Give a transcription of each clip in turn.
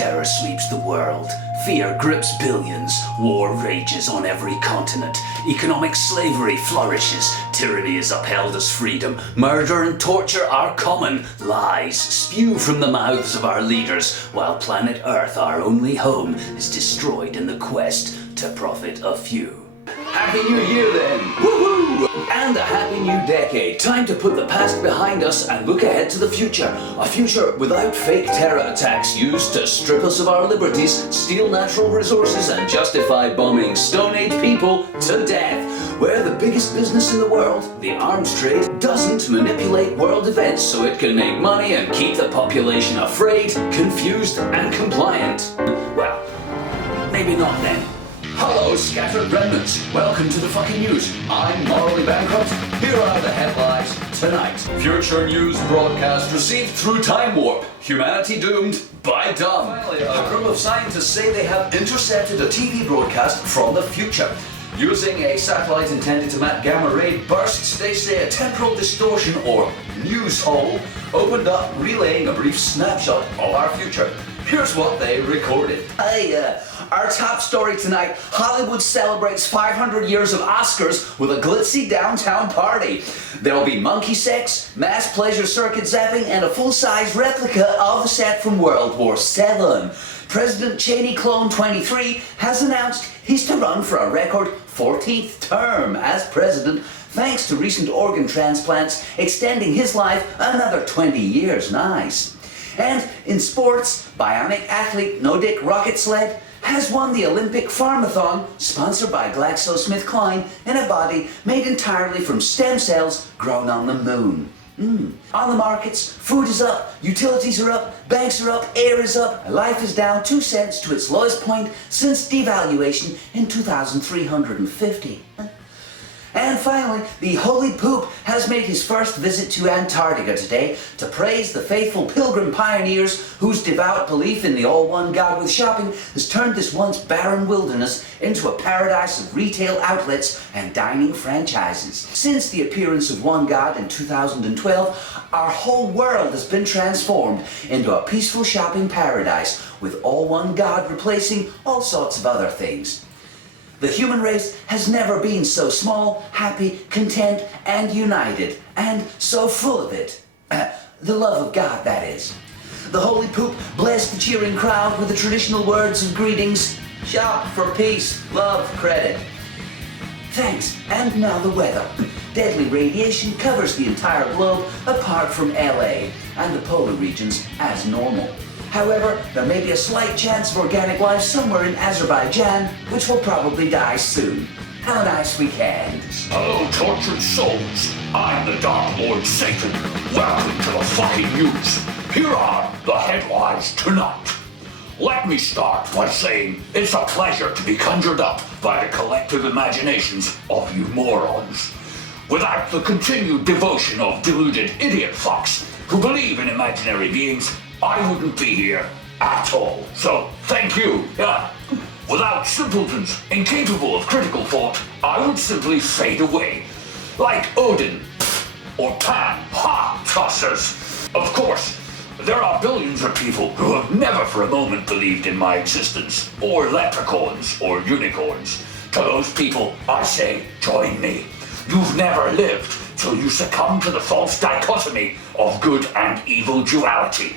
Terror sweeps the world. Fear grips billions. War rages on every continent. Economic slavery flourishes. Tyranny is upheld as freedom. Murder and torture are common. Lies spew from the mouths of our leaders, while planet Earth, our only home, is destroyed in the quest to profit a few. Happy New Year then! Woohoo! And a happy new decade. Time to put the past behind us and look ahead to the future. A future without fake terror attacks used to strip us of our liberties, steal natural resources and justify bombing Stone Age people to death. Where the biggest business in the world, the arms trade, doesn't manipulate world events so it can make money and keep the population afraid, confused and compliant. Well, maybe not then. Hello, scattered remnants. Welcome to the fucking news. I'm morally bankrupt. Here are the headlines tonight. Future news broadcast received through time warp. Humanity doomed by dumb. Finally, a group of scientists say they have intercepted a TV broadcast from the future. Using a satellite intended to map gamma ray bursts, they say a temporal distortion or news hole opened up, relaying a brief snapshot of our future. Here's what they recorded. Our top story tonight, Hollywood celebrates 500 years of Oscars with a glitzy downtown party. There'll be monkey sex, mass pleasure circuit zapping, and a full-size replica of the set from World War VII. President Cheney Clone 23 has announced he's to run for a record 14th term as president, thanks to recent organ transplants, extending his life another 20 years. Nice. And in sports, bionic athlete No Dick Rocket Sled has won the Olympic Pharmathon, sponsored by GlaxoSmithKline, in a body made entirely from stem cells grown on the moon. On the markets, food is up, utilities are up, banks are up, air is up, and life is down 2 cents to its lowest point since devaluation in 2350. And finally, the Holy Poop has made his first visit to Antarctica today to praise the faithful pilgrim pioneers whose devout belief in the all-one God with shopping has turned this once barren wilderness into a paradise of retail outlets and dining franchises. Since the appearance of One God in 2012, our whole world has been transformed into a peaceful shopping paradise, with all one God replacing all sorts of other things. The human race has never been so small, happy, content, and united, and so full of it. The love of God, that is. The Holy Poop blessed the cheering crowd with the traditional words of greetings: shop for peace, love, credit. Thanks, and now the weather. Deadly radiation covers the entire globe apart from LA and the polar regions as normal. However, there may be a slight chance of organic life somewhere in Azerbaijan, which will probably die soon. Have a nice weekend. Hello, tortured souls. I'm the Dark Lord Satan. Welcome to the fucking news. Here are the headlines tonight. Let me start by saying it's a pleasure to be conjured up by the collective imaginations of you morons. Without the continued devotion of deluded idiot fucks who believe in imaginary beings, I wouldn't be here at all. So, thank you. Without simpletons incapable of critical thought, I would simply fade away. Like Odin or Pan. Ha! Tossers. Of course, there are billions of people who have never for a moment believed in my existence, or leprechauns, or unicorns. To those people, I say, join me. You've never lived till you succumb to the false dichotomy of good and evil duality.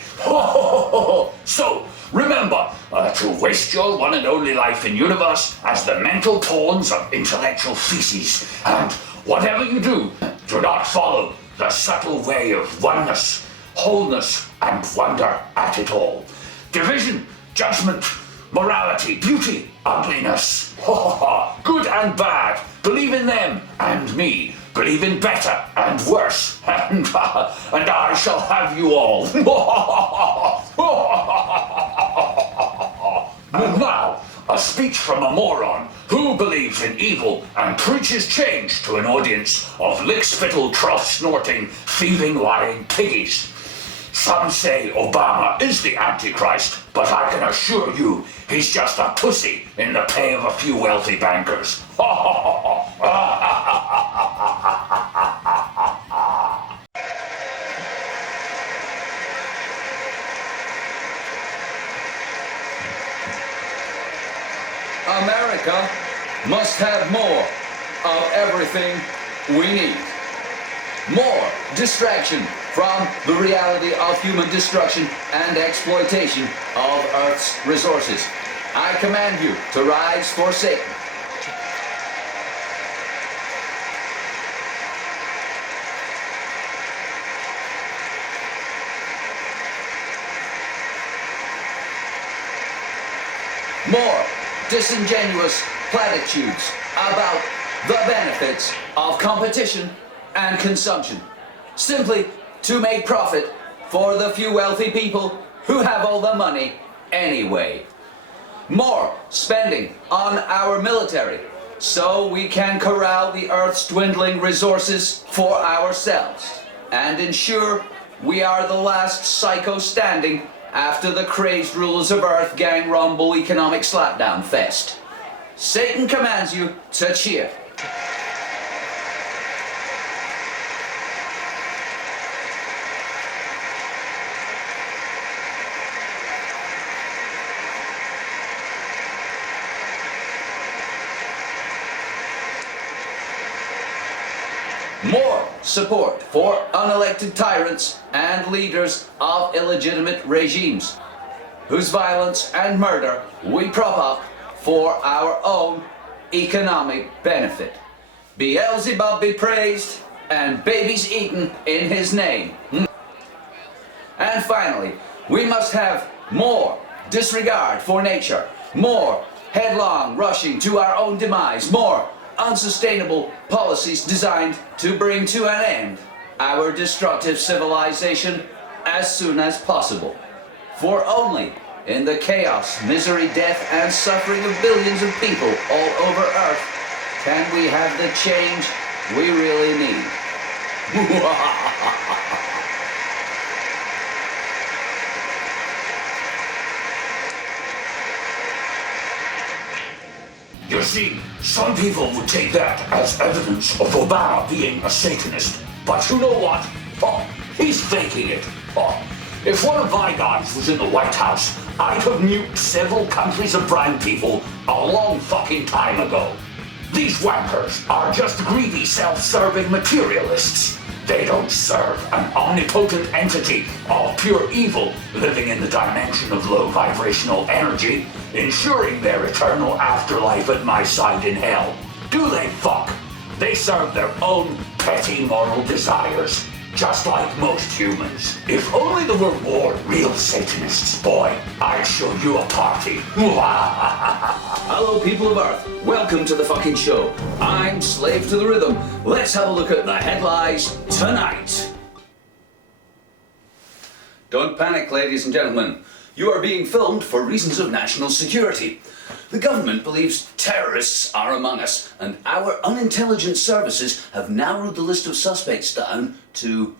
So, remember to waste your one and only life in universe as the mental pawns of intellectual feces. And whatever you do, do not follow the subtle way of oneness, wholeness, and wonder at it all. Division, judgment, morality, beauty, ugliness. Good and bad. Believe in them and me. Believe in better and worse, and I shall have you all. And now, a speech from a moron who believes in evil and preaches change to an audience of lick-spittle, trough-snorting, thieving, lying piggies. Some say Obama is the Antichrist, but I can assure you he's just a pussy in the pay of a few wealthy bankers. America must have more of everything we need. More distraction from the reality of human destruction and exploitation of Earth's resources. I command you to rise for Satan. More disingenuous platitudes about the benefits of competition and consumption, simply to make profit for the few wealthy people who have all the money anyway. More spending on our military so we can corral the Earth's dwindling resources for ourselves and ensure we are the last psycho standing after the crazed rulers of Earth gang rumble economic slapdown fest. Satan commands you to cheer. More support for unelected tyrants and leaders of illegitimate regimes, whose violence and murder we prop up for our own economic benefit. Beelzebub be praised and babies eaten in his name. And finally, we must have more disregard for nature, more headlong rushing to our own demise, more unsustainable policies designed to bring to an end our destructive civilization as soon as possible. For only in the chaos, misery, death, and suffering of billions of people all over Earth can we have the change we really need. You see, some people would take that as evidence of Obama being a Satanist. But you know what? Oh, he's faking it. Oh, if one of my guys was in the White House, I'd have nuked several countries of brown people a long fucking time ago. These wankers are just greedy, self-serving materialists. They don't serve an omnipotent entity of pure evil living in the dimension of low vibrational energy, ensuring their eternal afterlife at my side in hell. Do they fuck? They serve their own petty moral desires, just like most humans. If only there were more real Satanists, boy, I'd show you a party. Hello, people of Earth. Welcome to the fucking show. I'm Slave to the Rhythm. Let's have a look at the headlines tonight. Don't panic, ladies and gentlemen. You are being filmed for reasons of national security. The government believes terrorists are among us, and our unintelligent services have narrowed the list of suspects down to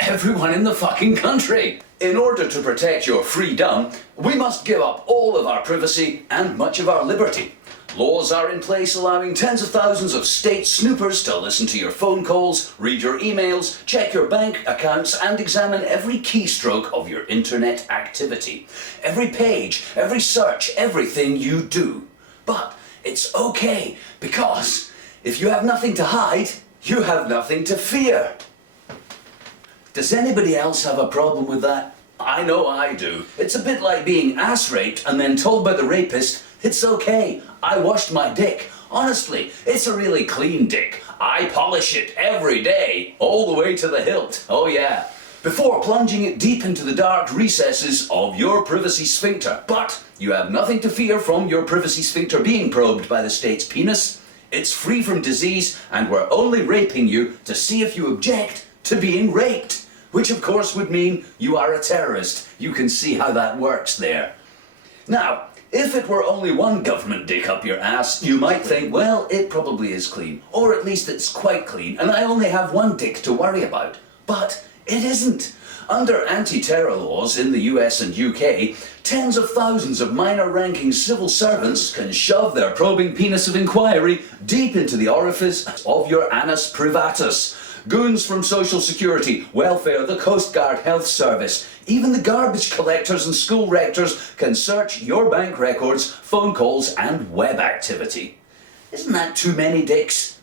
everyone in the fucking country. In order to protect your freedom, we must give up all of our privacy and much of our liberty. Laws are in place allowing tens of thousands of state snoopers to listen to your phone calls, read your emails, check your bank accounts, and examine every keystroke of your internet activity. Every page, every search, everything you do. But it's okay, because if you have nothing to hide, you have nothing to fear. Does anybody else have a problem with that? I know I do. It's a bit like being ass raped and then told by the rapist, it's okay, I washed my dick. Honestly, it's a really clean dick. I polish it every day, all the way to the hilt. Oh yeah. Before plunging it deep into the dark recesses of your privacy sphincter. But you have nothing to fear from your privacy sphincter being probed by the state's penis. It's free from disease, and we're only raping you to see if you object to being raped. Which of course would mean you are a terrorist. You can see how that works there. Now, if it were only one government dick up your ass, you might think, well, it probably is clean. Or at least it's quite clean, and I only have one dick to worry about. But it isn't. Under anti-terror laws in the US and UK, tens of thousands of minor-ranking civil servants can shove their probing penis of inquiry deep into the orifice of your anus privatus, Goons from Social Security, Welfare, the Coast Guard, Health Service, even the garbage collectors and school rectors can search your bank records, phone calls and web activity. Isn't that too many dicks?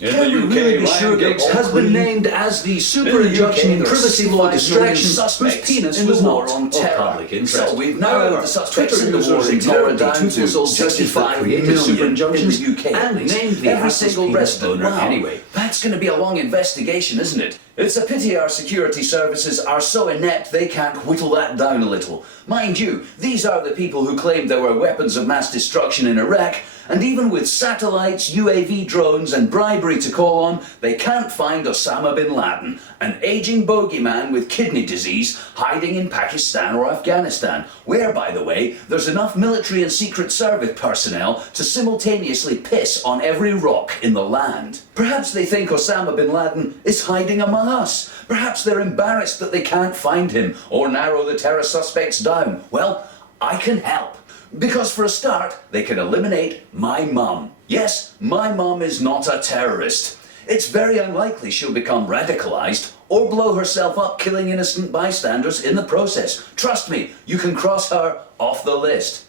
In Can the we UK, really be Ryan sure Giggs Giggs has been clean. named as the super In the injunction UK, there are privacy law 65 distraction million whose suspects penis in the was war not on of terror. public interest. So we've However, narrowed the suspects Twitter in the war users in terror ignored down the to twofold justice that 65 created million super in injunctions the UK. and named the every assless single penis resident. donor Wow, anyway. that's going to be a long investigation, isn't it? It's a pity our security services are so inept they can't whittle that down a little. Mind you, these are the people who claimed there were weapons of mass destruction in Iraq, and even with satellites, UAV drones and bribery to call on, they can't find Osama bin Laden, an aging bogeyman with kidney disease hiding in Pakistan or Afghanistan, where, by the way, there's enough military and Secret Service personnel to simultaneously piss on every rock in the land. Perhaps they think Osama bin Laden is hiding among us. Perhaps they're embarrassed that they can't find him or narrow the terror suspects down. Well, I can help. Because for a start, they can eliminate my mum. Yes, my mum is not a terrorist. It's very unlikely she'll become radicalized or blow herself up killing innocent bystanders in the process. Trust me, you can cross her off the list.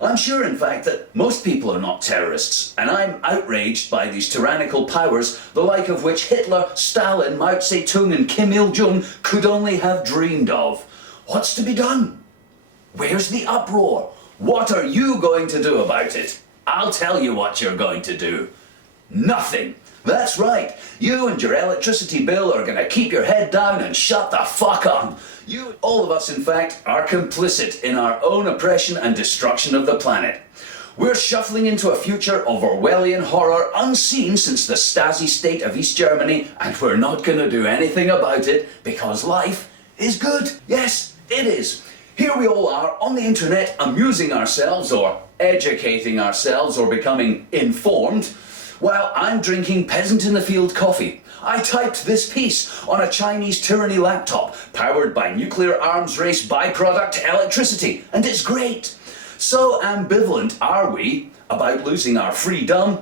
I'm sure, in fact, that most people are not terrorists, and I'm outraged by these tyrannical powers, the like of which Hitler, Stalin, Mao Zedong and Kim Il-jung could only have dreamed of. What's to be done? Where's the uproar? What are you going to do about it? I'll tell you what you're going to do. Nothing. That's right. You and your electricity bill are going to keep your head down and shut the fuck up. You, all of us in fact, are complicit in our own oppression and destruction of the planet. We're shuffling into a future of Orwellian horror unseen since the Stasi state of East Germany, and we're not going to do anything about it because life is good. Yes, it is. Here we all are on the internet amusing ourselves or educating ourselves or becoming informed while I'm drinking peasant-in-the-field coffee. I typed this piece on a Chinese tyranny laptop powered by nuclear arms race byproduct electricity, and it's great. So ambivalent are we about losing our freedom,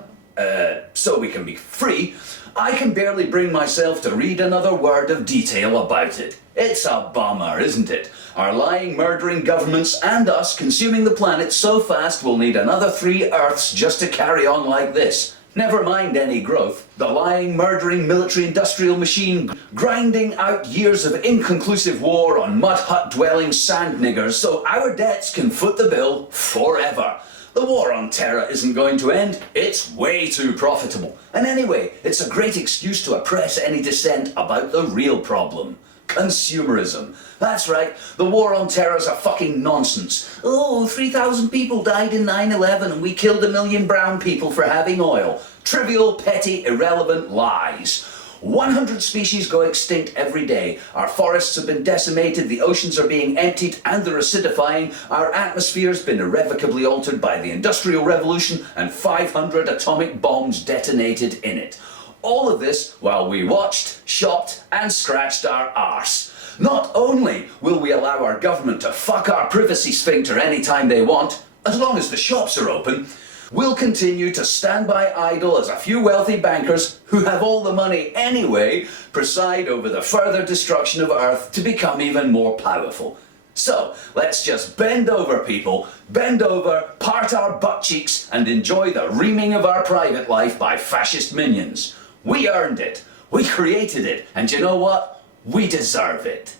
so we can be free, I can barely bring myself to read another word of detail about it. It's a bummer, isn't it? Our lying, murdering governments and us consuming the planet so fast we'll need another 3 Earths just to carry on like this. Never mind any growth. The lying, murdering military-industrial machine grinding out years of inconclusive war on mud hut-dwelling sand niggers so our debts can foot the bill forever. The war on terror isn't going to end. It's way too profitable. And anyway, it's a great excuse to oppress any dissent about the real problem. Consumerism. That's right, the war on terror is a fucking nonsense. Oh, 3,000 people died in 9/11 and we killed 1 million brown people for having oil. Trivial, petty, irrelevant lies. 100 species go extinct every day. Our forests have been decimated, the oceans are being emptied and they're acidifying. Our atmosphere's been irrevocably altered by the Industrial Revolution and 500 atomic bombs detonated in it. All of this while we watched, shopped and scratched our arse. Not only will we allow our government to fuck our privacy sphincter anytime they want, as long as the shops are open, we'll continue to stand by idle as a few wealthy bankers who have all the money anyway preside over the further destruction of Earth to become even more powerful. So, let's just bend over, people. Bend over, part our butt cheeks, and enjoy the reaming of our private life by fascist minions. We earned it. We created it. And you know what? We deserve it.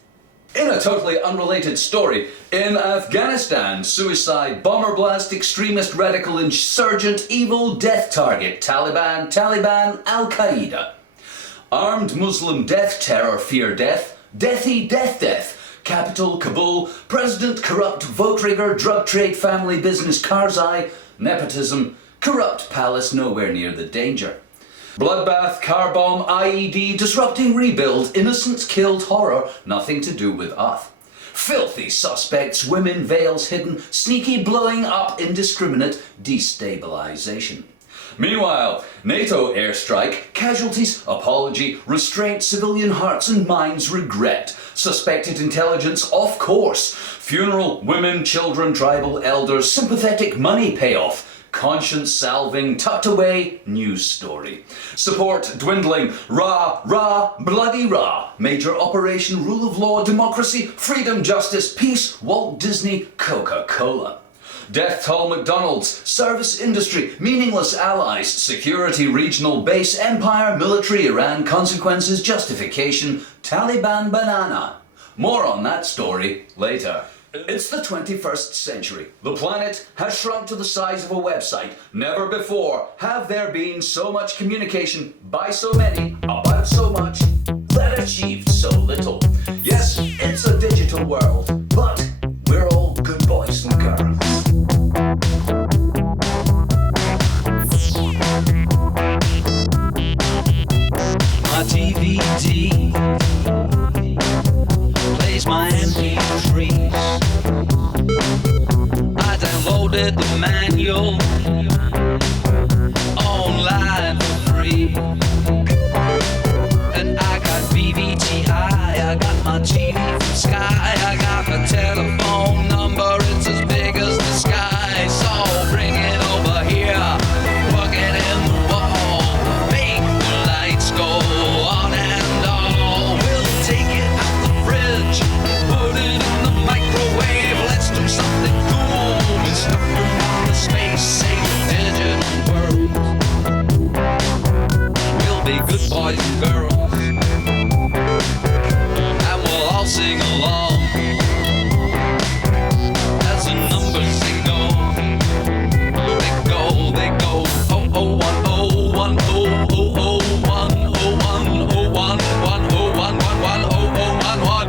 In a totally unrelated story, in Afghanistan, suicide, bomber blast, extremist, radical, insurgent, evil, death target, Taliban, Al-Qaeda. Armed Muslim death terror, fear death, deathy death, capital, Kabul, president, corrupt, vote rigger, drug trade, family business, Karzai, nepotism, corrupt palace, nowhere near the danger. Bloodbath, car bomb, IED, disrupting rebuild, innocents killed, horror, nothing to do with us. Filthy suspects, women, veils hidden, sneaky blowing up, indiscriminate destabilization. Meanwhile, NATO airstrike, casualties, apology, restraint, civilian hearts and minds regret. Suspected intelligence off course. Funeral, women, children, tribal elders, sympathetic money payoff. conscience-salving, tucked-away news story. Support dwindling, bloody rah. Major operation, rule of law, democracy, freedom, justice, peace, Walt Disney, Coca-Cola. Death toll McDonald's, service industry, meaningless allies, security regional base, empire, military, Iran, consequences, justification, Taliban banana. More on that story later. It's the 21st century. The planet has shrunk to the size of a website. Never before have there been so much communication by so many about so much that achieved so little. Yes, it's a digital world, but we're all good boys and girls. My DVD plays my MP3s. I downloaded the manual online for free. And I got BVTI, I got my TV from Sky, I got my telephone number, it's as big as the sky. So bring it over here, plug it in the wall, make the lights go on and on. We'll take it out the fridge, put it in the microwave. Let's do something cool and stuff around the space-safe digital world. We'll be good boys and girls, and we'll all sing along as the numbers they go. They go. Oh oh one oh one oh oh oh one oh one oh one one oh one one one oh oh one one.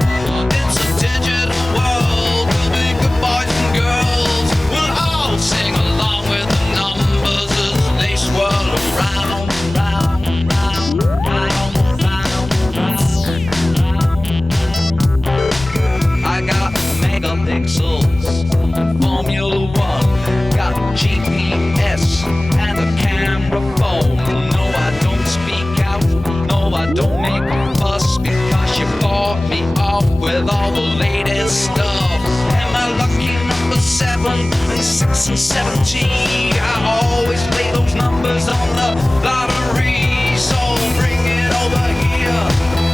It's a digital world. We'll be good boys and girls. We'll all sing along with the numbers as they swirl around, round, round, round, round, round. I got megapixels and Formula One, got GPS and a camera phone. No, I don't speak out, no, I don't make a fuss, because you bought me off with all the latest stuff. Am I lucky number 7 and 6 and 17? I always play those numbers on the lottery. So bring it over here,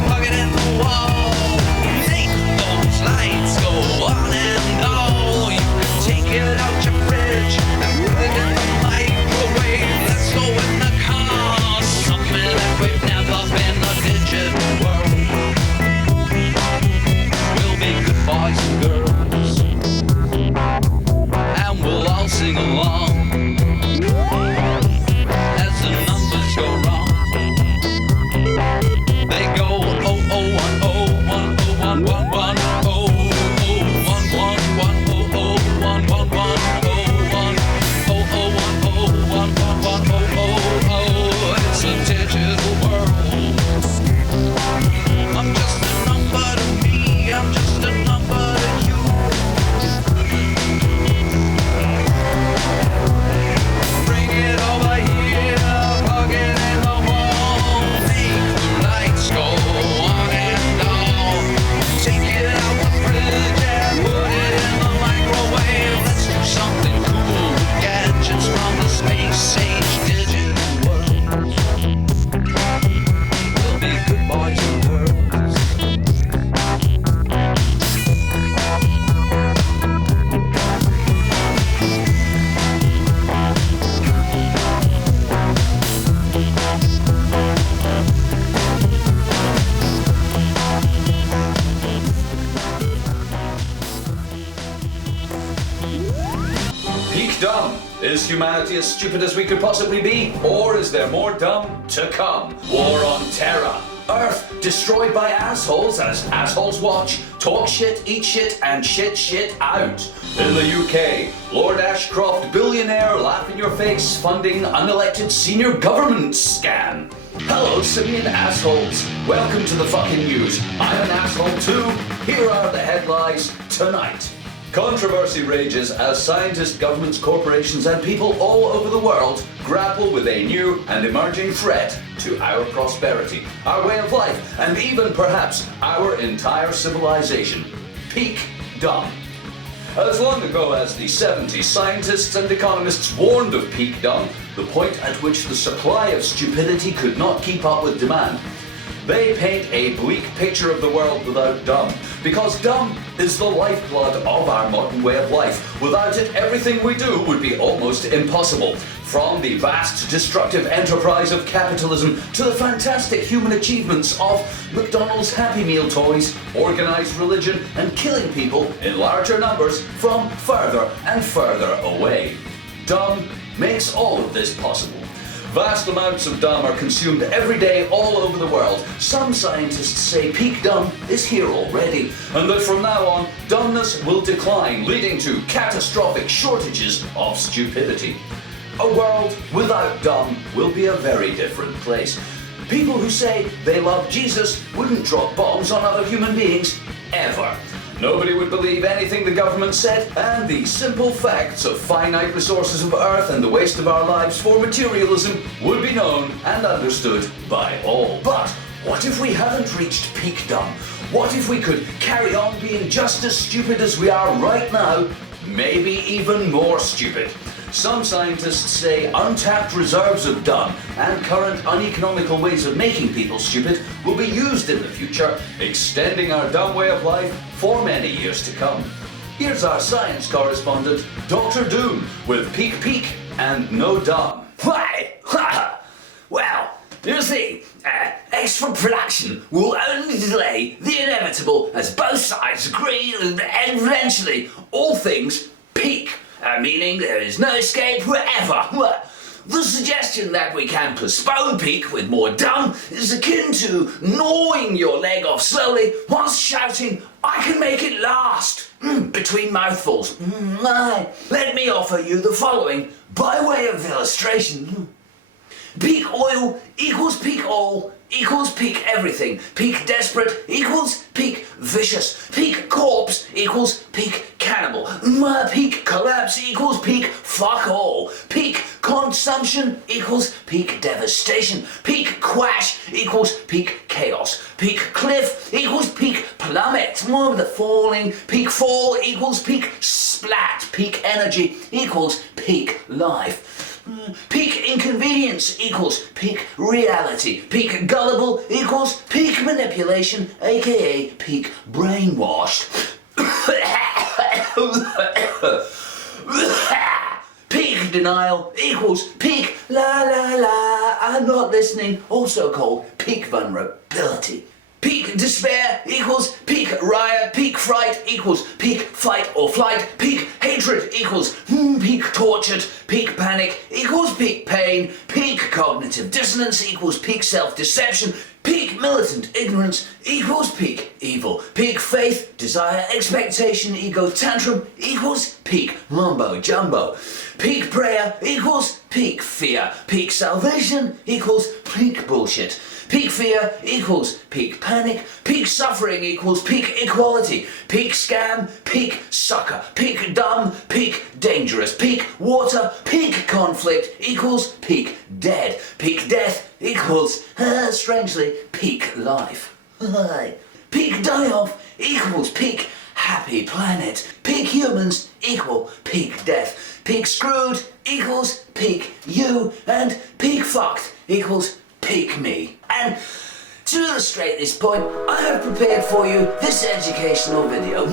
plug it in the wall, make those lights go on and on. You can take it out your fridge and put it in the microwave. Let's go in the car, somewhere that we've never been, a digital world. We'll be good boys and girls, and we'll all sing along as the numbers go wrong. They go oh oh one oh one oh one one one oh oh one one one oh oh one one one oh one oh oh one oh one one one oh oh oh. It's a digital world. I'm just a number to me, I'm just a number to you. Bring it over here, plug it in the wall, make the lights go on and on. Take it out the fridge and put it in the microwave. Let's do something cool with gadgets from the space-age digital world. We'll be good boys and girls. Peak dumb. Is humanity as stupid as we could possibly be? Or is there more dumb to come? War on terror. Earth destroyed by assholes as assholes watch, talk shit, eat shit, and shit out. In the UK, Lord Ashcroft, billionaire, laugh in your face, funding unelected senior government scam. Hello, simian assholes. Welcome to the fucking news. I'm an asshole too. Here are the headlines tonight. Controversy rages as scientists, governments, corporations, and people all over the world grapple with a new and emerging threat to our prosperity, our way of life, and even perhaps our entire civilization. Peak dumb. As long ago as the 70s, scientists and economists warned of peak dumb, the point at which the supply of stupidity could not keep up with demand. They paint a bleak picture of the world without dumb, because dumb is the lifeblood of our modern way of life. Without it, everything we do would be almost impossible. From the vast destructive enterprise of capitalism to the fantastic human achievements of McDonald's Happy Meal toys, organized religion, and killing people in larger numbers from further and further away. Dumb makes all of this possible. Vast amounts of dumb are consumed every day all over the world. Some scientists say peak dumb is here already, and that from now on, dumbness will decline, leading to catastrophic shortages of stupidity. A world without dumb will be a very different place. People who say they love Jesus wouldn't drop bombs on other human beings, ever. Nobody would believe anything the government said, and the simple facts of finite resources of Earth and the waste of our lives for materialism would be known and understood by all. But what if we haven't reached peak dumb? What if we could carry on being just as stupid as we are right now, maybe even more stupid? Some scientists say untapped reserves of dumb and current uneconomical ways of making people stupid will be used in the future, extending our dumb way of life for many years to come. Here's our science correspondent, Dr. Doom, with peak and no dumb. Why? Well, you see, extra production will only delay the inevitable as both sides agree that eventually all things peak. Meaning there is no escape forever. The suggestion that we can postpone peak with more dumb is akin to gnawing your leg off slowly whilst shouting, "I can make it last," between mouthfuls. Let me offer you the following by way of illustration. Peak oil equals peak all equals peak everything. Peak desperate equals peak vicious. Peak corpse equals peak cannibal. Peak collapse equals peak fuck all. Peak consumption equals peak devastation. Peak quash equals peak chaos. Peak cliff equals peak plummet. The falling. Peak fall equals peak splat. Peak energy equals peak life. Peak inconvenience equals peak reality. Peak gullible equals peak manipulation, aka peak brainwashed. Peak denial equals peak la la la, I'm not listening, also called peak vulnerability. Peak despair equals peak riot, peak fright equals peak fight or flight, peak hatred equals peak tortured, peak panic equals peak pain, peak cognitive dissonance equals peak self-deception, peak militant ignorance equals peak evil, peak faith, desire, expectation, ego tantrum equals peak mumbo jumbo, peak prayer equals peak fear, peak salvation equals peak bullshit. Peak fear equals peak panic, peak suffering equals peak equality, peak scam, peak sucker, peak dumb, peak dangerous, peak water, peak conflict equals peak dead, peak death equals, strangely, peak life. Peak die-off equals peak happy planet, peak humans equal peak death, peak screwed equals peak you, and peak fucked equals peak me. And to illustrate this point, I have prepared for you this educational video. I'm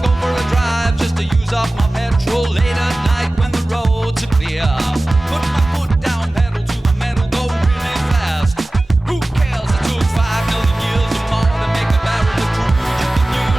going for a drive just to use up my petrol late at night when the roads are clear. Put my foot down, pedal to the metal, go really fast. Who cares? It took 5 million years or more to make a barrel of crude you can use.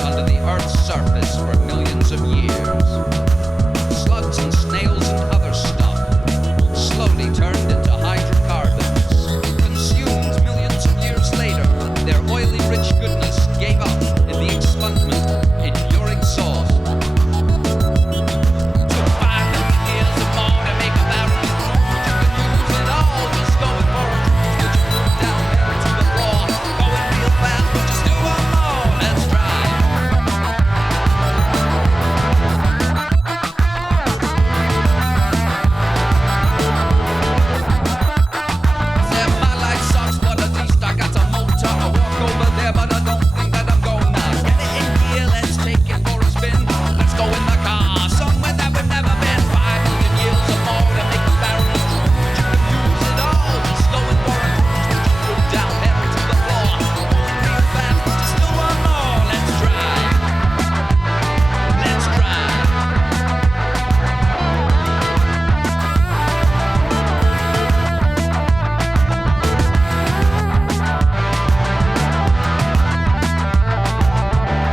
under the Earth's surface for millions of years. Slugs and snails and other stuff slowly turned into hydrocarbons, consumed millions of years later. Their oily rich goodness gave up in the expungement, enduring exhaust. Took 5 million years or more to make a barrel of crude. You can use it all, just going for a cruise. Would you move down there to the floor? Going real fast, but just do one more. Let's drive. Said my life sucks, but at least I got a motor. I walk over there, but I don't think that I'm gonna get it in here. Let's take it for a spin. Let's go in the car somewhere that we've never been. 5 million years or more to make a barrel of crude. You can use it all, just going for a cruise. Would you put down there to the floor? Going real fast, just do one more. Let's drive. Let's drive.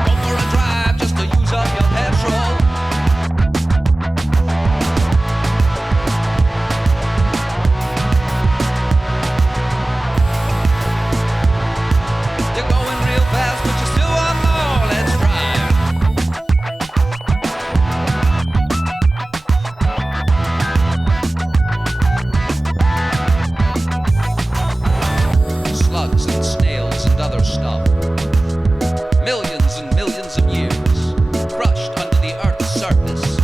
Go for a drive just to use up your petrol. You're going real fast, but you still want more. Let's drive. Slugs and snails and other stuff. Millions and millions of years, crushed under the Earth's surface,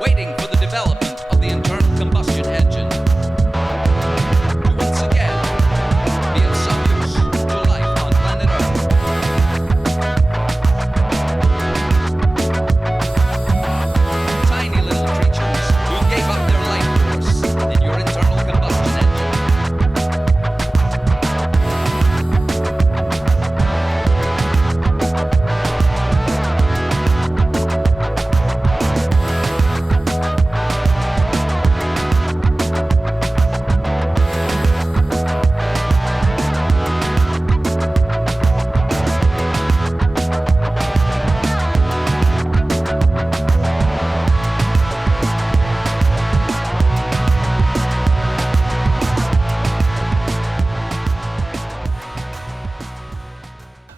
waiting for the development of the internal combustion engine. To once again be of some use to life on planet Earth. Tiny little creatures who gave up their life force in your internal combustion engine.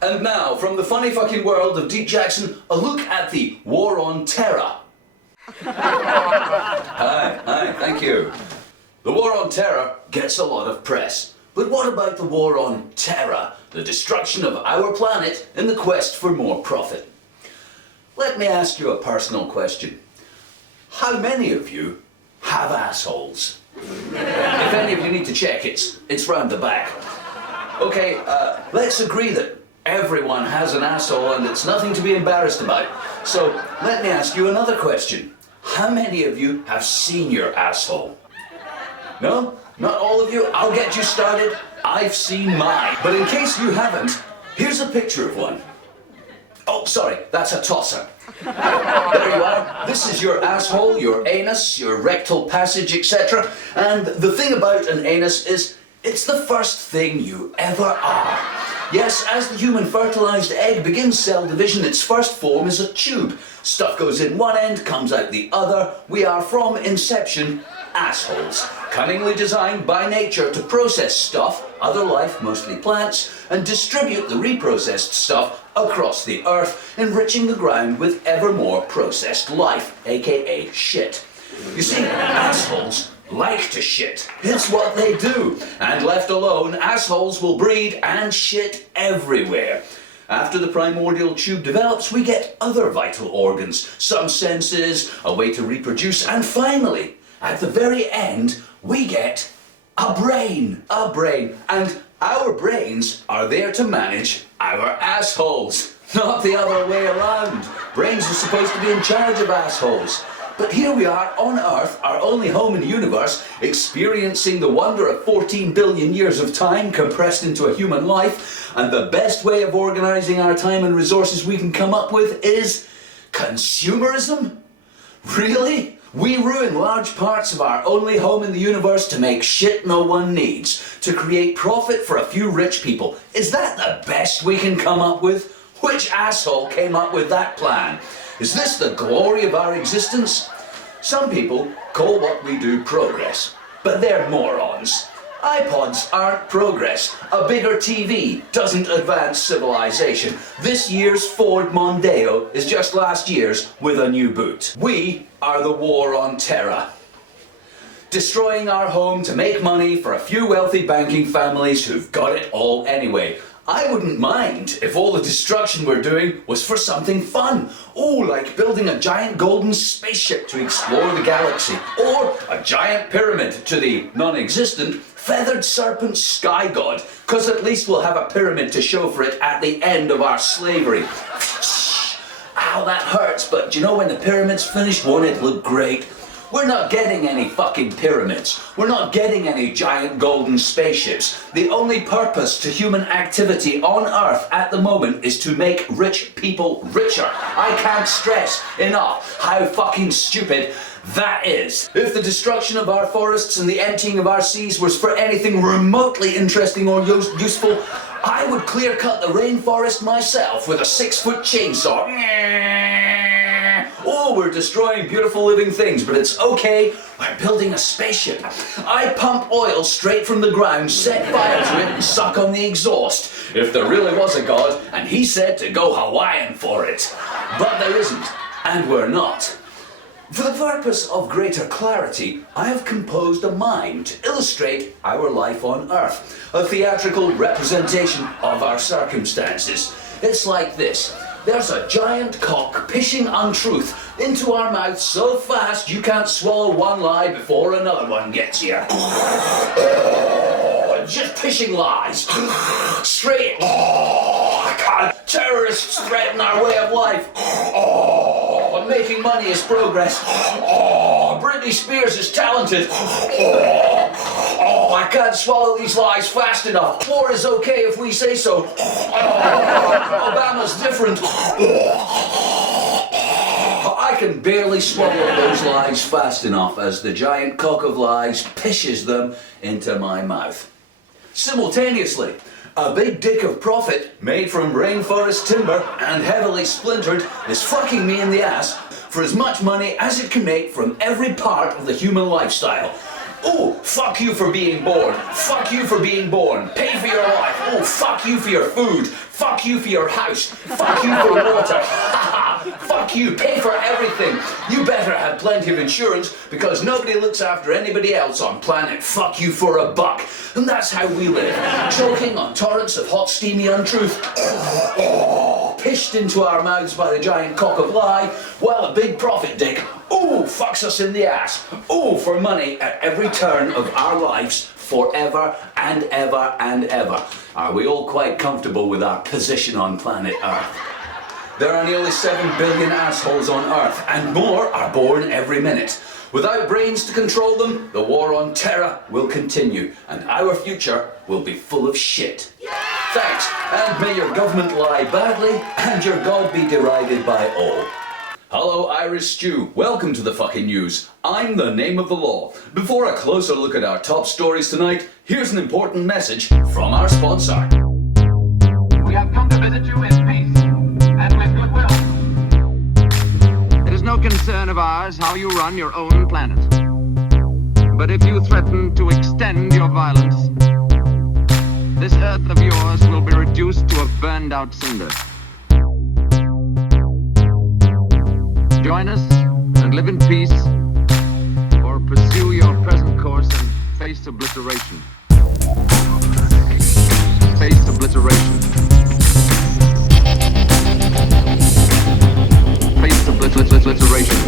And now, from the funny fucking world of Deep Jackson, a look at the War on Terror. Hi, thank you. The War on Terror gets a lot of press. But what about the War on Terror, the destruction of our planet in the quest for more profit? Let me ask you a personal question. How many of you have assholes? If any of you need to check, it's round the back. Okay, let's agree that everyone has an asshole and it's nothing to be embarrassed about. So let me ask you another question. How many of you have seen your asshole? No? Not all of you? I'll get you started. I've seen mine. But in case you haven't, here's a picture of one. Oh, sorry, that's a tosser. There you are. This is your asshole, your anus, your rectal passage, etc. And the thing about an anus is, it's the first thing you ever are. Yes, as the human fertilized egg begins cell division, its first form is a tube. Stuff goes in one end, comes out the other. We are, from inception, assholes. Cunningly designed by nature to process stuff, other life, mostly plants, and distribute the reprocessed stuff across the earth, enriching the ground with ever more processed life, aka shit. You see, assholes like to shit. It's what they do. And left alone, assholes will breed and shit everywhere. After the primordial tube develops, we get other vital organs, some senses, a way to reproduce, and finally, at the very end, we get a brain. A brain. And our brains are there to manage our assholes, not the other way around. Brains are supposed to be in charge of assholes. But here we are on Earth, our only home in the universe, experiencing the wonder of 14 billion years of time compressed into a human life, and the best way of organizing our time and resources we can come up with is consumerism? Really? We ruin large parts of our only home in the universe to make shit no one needs, to create profit for a few rich people. Is that the best we can come up with? Which asshole came up with that plan? Is this the glory of our existence? Some people call what we do progress, but they're morons. iPods aren't progress. A bigger TV doesn't advance civilization. This year's Ford Mondeo is just last year's with a new boot. We are the war on terror. Destroying our home to make money for a few wealthy banking families who've got it all anyway. I wouldn't mind if all the destruction we're doing was for something fun. Oh, like building a giant golden spaceship to explore the galaxy. Or a giant pyramid to the non-existent feathered serpent sky god. Cause at least we'll have a pyramid to show for it at the end of our slavery. Ow, that hurts, but you know when the pyramid's finished, won't it look great? We're not getting any fucking pyramids. We're not getting any giant golden spaceships. The only purpose to human activity on Earth at the moment is to make rich people richer. I can't stress enough how fucking stupid that is. If the destruction of our forests and the emptying of our seas was for anything remotely interesting or useful, I would clear cut the rainforest myself with a 6-foot chainsaw. Oh, we're destroying beautiful living things, but it's okay. We're building a spaceship. I pump oil straight from the ground, set fire to it, and suck on the exhaust. If there really was a god, and he said to go Hawaiian for it. But there isn't, and we're not. For the purpose of greater clarity, I have composed a mime to illustrate our life on Earth, a theatrical representation of our circumstances. It's like this. There's a giant cock pishing untruth into our mouths so fast you can't swallow one lie before another one gets you. Just pishing lies. Straight. I can't. Terrorists threaten our way of life. Making money is progress. Britney Spears is talented. I can't swallow these lies fast enough. War is okay if we say so. Obama's different. I can barely swallow those lies fast enough as the giant cock of lies pishes them into my mouth. Simultaneously, a big dick of profit made from rainforest timber and heavily splintered is fucking me in the ass for as much money as it can make from every part of the human lifestyle. Oh, fuck you for being born. Fuck you for being born. Pay for your life. Oh, fuck you for your food. Fuck you for your house. Fuck you for water. Fuck you. Pay for everything. You better have plenty of insurance because nobody looks after anybody else on planet Fuck you for a buck. And that's how we live. Choking on torrents of hot, steamy untruth. Pished into our mouths by the giant cock of lie while a big profit dick fucks us in the ass. For money at every turn of our lives forever and ever and ever. Are we all quite comfortable with our position on planet Earth? There are nearly 7 billion assholes on Earth, and more are born every minute. Without brains to control them, the war on terror will continue, and our future will be full of shit. Thanks, and may your government lie badly, and your God be derided by all. Hello, Irish stew. Welcome to the fucking news. I'm the name of the law. Before a closer look at our top stories tonight, here's an important message from our sponsor. We have come to visit you in peace and with goodwill. It is no concern of ours how you run your own planet. But if you threaten to extend your violence, this Earth of yours will be reduced to a burned-out cinder. Join us and live in peace, or pursue your present course and face obliteration. Face obliteration. Face obliteration.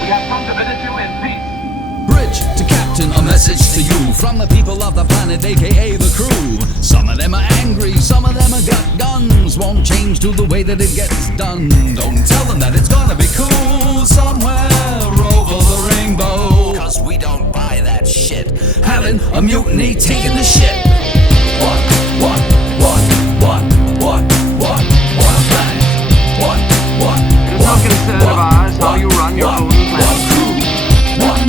We have come to visit you in peace. Bridge to captain, a message to you from the people of the planet, aka the crew. Some of them are angry, some of them have got guns. Won't change to the way that it gets done. Don't tell them that it's gonna be cool somewhere over the rainbow, 'cause we don't buy that shit. Having a mutiny, taking the shit. What planet? It is no concern of ours how you run your own planet. What?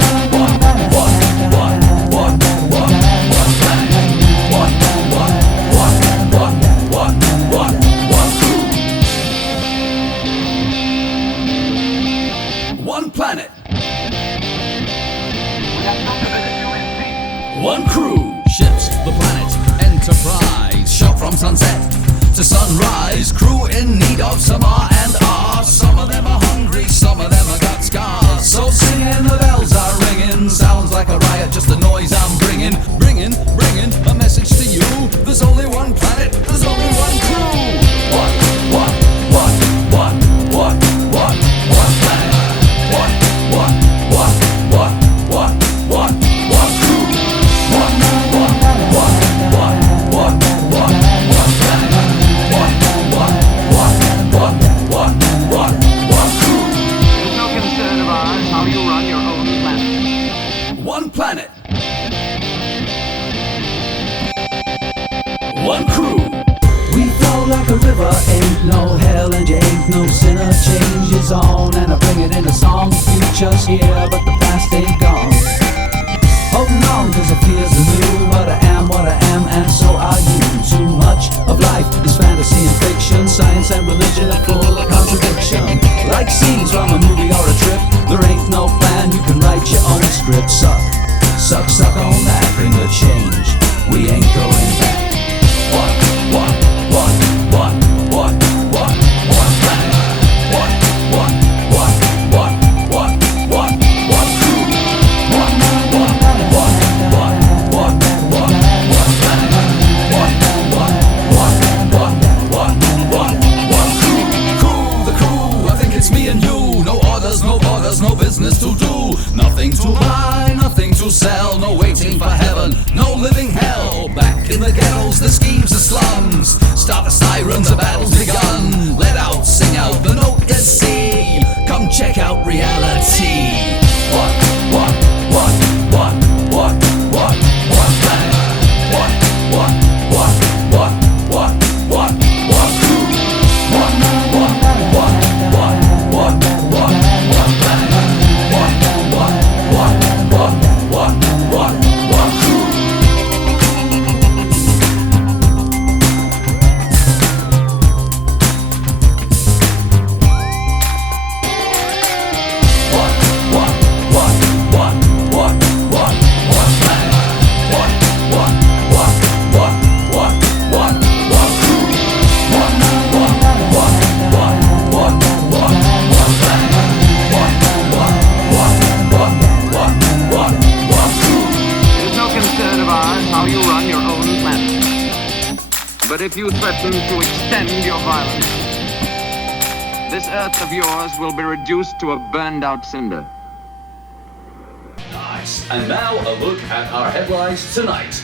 One crew, ships, the planet, Enterprise. Shot from sunset to sunrise. Crew in need of some R and R. Some of them are hungry, some of them have got scars. So singing, the bells are ringing. Sounds like a riot, just the noise I'm bringing. Bringing a message to you. There's only one planet, there's only one crew. One planet. One planet. One crew. We flow like a river, ain't no hell and you ain't no sinner. Change is on and I bring it in a song. Future's here but the past ain't gone. Holding on cause the fears are new. But I am what I am and so are you. Too much of life is fantasy and fiction. Science and religion are full of contradiction. Like scenes from a movie or a trip. There ain't no plan, you can write your own script. Suck on that, bring a change. We ain't going back. One planet. One crew. One crew. The crew, I think it's me and you. No orders, no borders, no business to do. Nothing to buy, nothing to sell. No waiting for heaven, no living hell. Back in the ghettos, the schemes, the slums. Start the sirens, the battle's begun. Let out, sing out, the note is C. Come check out reality. One planet. One crew. One crew. But if you threaten to extend your violence, this earth of yours will be reduced to a burned out cinder. Nice. And now a look at our headlines tonight.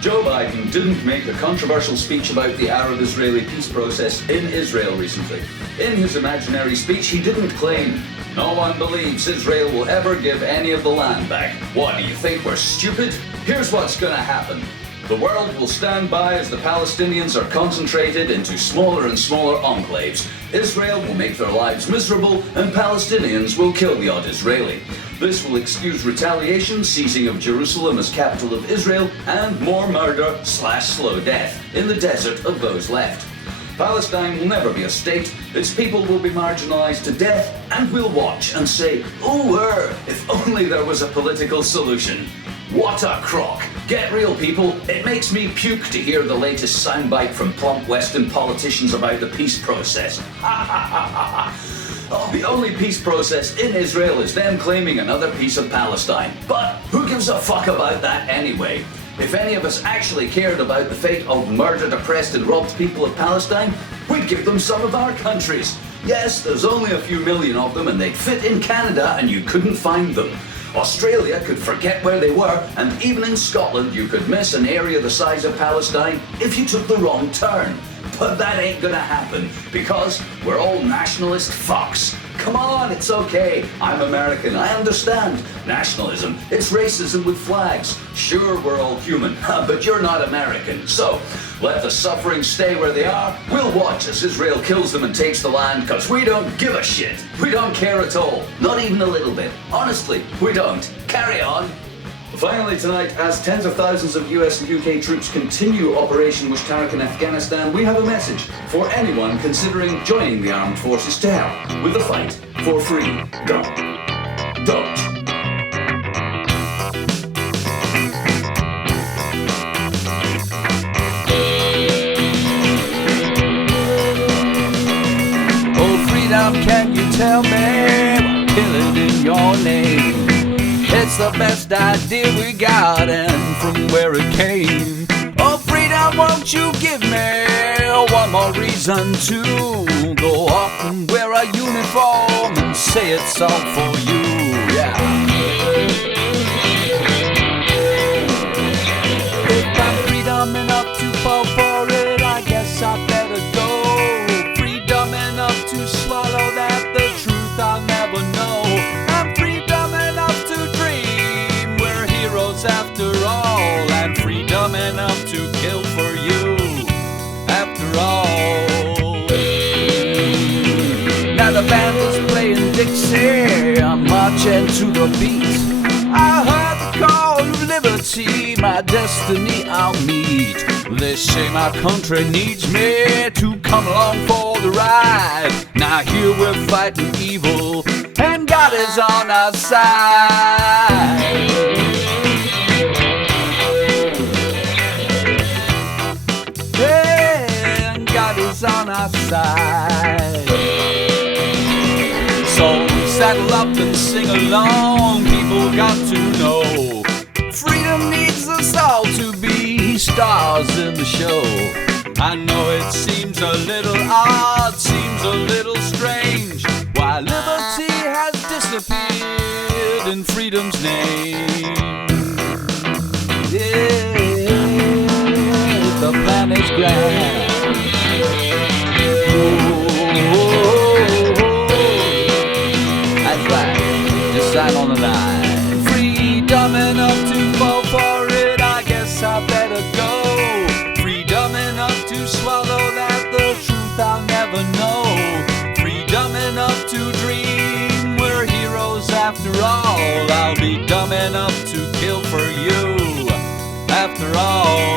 Joe Biden didn't make a controversial speech about the Arab-Israeli peace process in Israel recently. In his imaginary speech, he didn't claim, "No one believes Israel will ever give any of the land back." What, do you think we're stupid? Here's what's gonna happen. The world will stand by as the Palestinians are concentrated into smaller and smaller enclaves. Israel will make their lives miserable, and Palestinians will kill the odd Israeli. This will excuse retaliation, seizing of Jerusalem as capital of Israel, and more murder/slow death in the desert of those left. Palestine will never be a state. Its people will be marginalized to death, and we'll watch and say, "Ooh, if only there was a political solution." What a crock. Get real, people. It makes me puke to hear the latest soundbite from plump Western politicians about the peace process. Oh, the only peace process in Israel is them claiming another piece of Palestine. But who gives a fuck about that anyway? If any of us actually cared about the fate of murdered, oppressed and robbed people of Palestine, we'd give them some of our countries. Yes, there's only a few million of them and they'd fit in Canada and you couldn't find them. Australia could forget where they were, and even in Scotland you could miss an area the size of Palestine if you took the wrong turn. But that ain't gonna happen, because we're all nationalist fucks. Come on, it's okay. I'm American, I understand. Nationalism, it's racism with flags. Sure, we're all human, but you're not American. So, let the suffering stay where they are. We'll watch as Israel kills them and takes the land, because we don't give a shit. We don't care at all. Not even a little bit. Honestly, we don't. Carry on. Finally tonight, as tens of thousands of US and UK troops continue Operation Mushtarak in Afghanistan, we have a message for anyone considering joining the armed forces to help with the fight for freedom. Don't. your name. It's the best idea we got, and from where it came. Oh, freedom, won't you give me one more reason to go off and wear a uniform and say it's all for you, yeah. If I'm freedom enough to fall for it, I guess I better go. Freedom enough to swallow that, the truth I'll never know. I'm freedom enough to dream, we're heroes after all. And freedom enough to kill for you, after all. Now the band is playing Dixie, I'm marching to the beat. I heard the call of liberty, my destiny I'll meet. They say my country needs me to come along for the ride. Now here we're fighting evil, and God is on our side. And God is on our side. So saddle up and sing along, people got to know. Freedom needs us all to be stars in the show. I know it seems a little odd, seems a little strange, why liberty has disappeared in freedom's name. Yeah, the plan is grand. That's right, just sign on the line. Freedom enough to fall for it, I guess I better go. Freedom enough to swallow that, the truth I'll never know. Freedom enough to dream, we're heroes after all. I'll be dumb enough to kill for you, after all.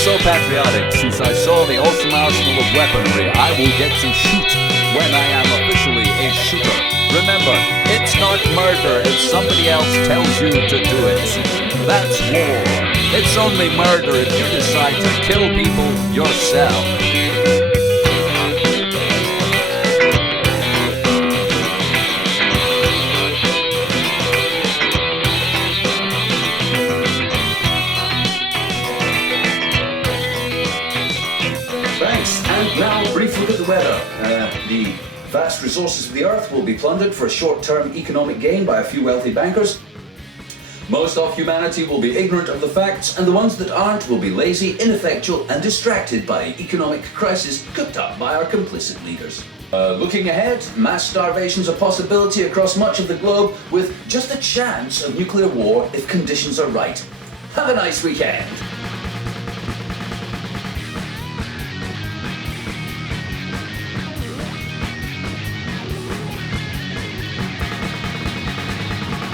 So patriotic, since I saw the awesome arsenal of weaponry I will get to shoot when I am officially a shooter. Remember, it's not murder if somebody else tells you to do it. That's war. It's only murder if you decide to kill people yourself. Now, a brief look at the weather. The vast resources of the earth will be plundered for a short-term economic gain by a few wealthy bankers. Most of humanity will be ignorant of the facts, and the ones that aren't will be lazy, ineffectual, and distracted by economic crisis cooked up by our complicit leaders. Looking ahead, mass starvation is a possibility across much of the globe, with just a chance of nuclear war if conditions are right. Have a nice weekend.